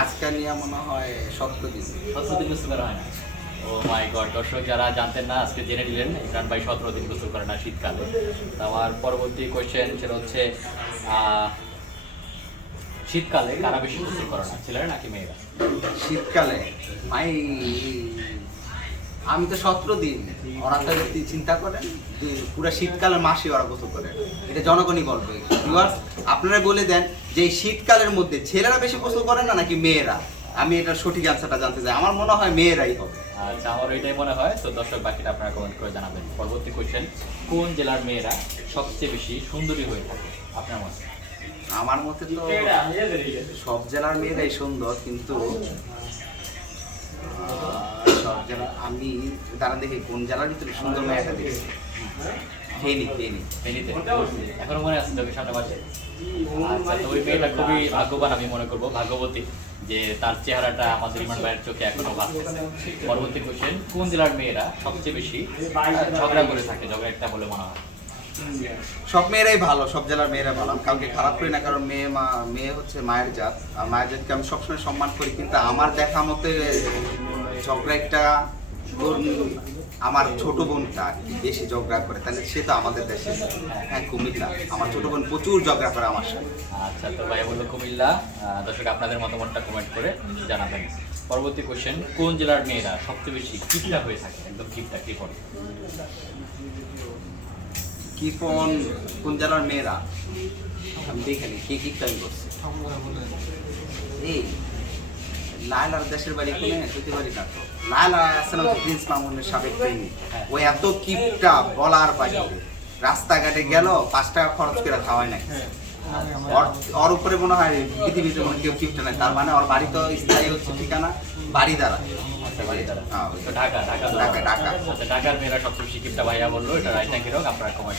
আজকে নিয়ে মনে হয় দিন। দিন গোসল করা হয় না। ও মাই গড দর্শক যারা জানতেন না আজকে জেনে নিলেন ইমরান ভাই সতেরো দিন গোসল করে না শীতকালে। আমার পরবর্তী কোয়েশ্চেন সেটা হচ্ছে আহ, শীতকালে কারা বেশি গোসল করে না ছেলেরা নাকি মেয়েরা? শীতকালে? ভাই আমি তো সতেরো দিন। ওরা তো যদি চিন্তা করেন পুরো শীতকালের মাসে ওরা গোসল করে। এটা জনগণই গল্প Viewers, আপনারা বলে দেন যে এই শীতকালের মধ্যে ছেলেরা বেশি গোসল করে না নাকি মেয়েরা? আমি এটা সঠিক অ্যান্সারটা জানতে চাই। আমার মনে হয় মেয়েরাই হবে। আচ্ছা আমার ওইটাই মনে হয়। তো দর্শক বাকিটা আপনারা কমেন্ট করে জানাবেন। পরবর্তী কোয়েশ্চেন কোন জেলার মেয়েরা সবচেয়ে বেশি সুন্দরী হয়ে থাকে? আপনার মতে? আমার মতে তো সব জেলার মেয়েরাই সুন্দর কিন্তু আমি তারা দেখি কোন জেলার ভিতরে সুন্দর মেয়েটা দেখছি। ফেনি ফেনি ফেনীতে এখনও মনে আছে চোখের সামনে বাজে। আচ্ছা তো ওই মেয়েটা খুবই ভাগ্যবান আমি মনে করব ভাগ্যবতী যে তার চেহারাটা আমাদের ইমান ভাইয়ের চোখে এখনও ভাসতেছে পরবর্তী কোশ্চেন কোন জেলার মেয়েরা সবচেয়ে বেশি ঝগড়া করে থাকে? ঝগড়া একটা বলে মনে হয়। সব মেয়েরাই ভালো সব জেলার মেয়েরা ভালো। আমি কাউকে খারাপ করি না কারণ মেয়ে মা মেয়ে হচ্ছে মায়ের জাত। আর মায়ের জাতকে আমি সবসময় সম্মান করি কিন্তু আমার দেখা মতে ঝগড়া একটা আমার ছোট বোনটা বেশি ঝগড়া করে। তাহলে সে তো আমাদের দেশে হ্যাঁ কুমিল্লা। আমার ছোট বোন প্রচুর ঝগড়া করে আমার সাথে। আচ্ছা তো ভাই বলল কুমিল্লা। দর্শক আপনাদের মতামতটা কমেন্ট করে জানাবেন। পরবর্তী কোশ্চেন কোন জেলার মেয়েরা সবচেয়ে বেশি কিপটা হয়ে থাকে? একদম কিপটা কৃপণ কিপন কোন জেলার মেয়েরা? আমি দেখিনি কে কি টাইম করছে? এই লায়লার দেশের বাড়ি কোনে না তো। লায়লা আছে না প্রিন্স মামুনের সাবেক প্রেমিক। ও এত কিপটা বলার বাইরে। রাস্তাঘাটে গেল পাঁচ টাকা খরচ করে খাওয়ায় নাকি। ওর- ওর উপরে মনে হয় পৃথিবীতে মনে কেউ কিপটা নাই। তার মানে ওর বাড়ি তো স্থায়ী হচ্ছে ঠিকানা বাড়ি দ্বারা আচ্ছা বাড়ি হ্যাঁ, ঢাকা ঢাকা। ঢাকা, ঢাকা। আচ্ছা ঢাকার মেয়েরা সবচেয়ে কিপটা ভাইয়া বলল এটা নাকি রোগ আপনারা কমেন্ট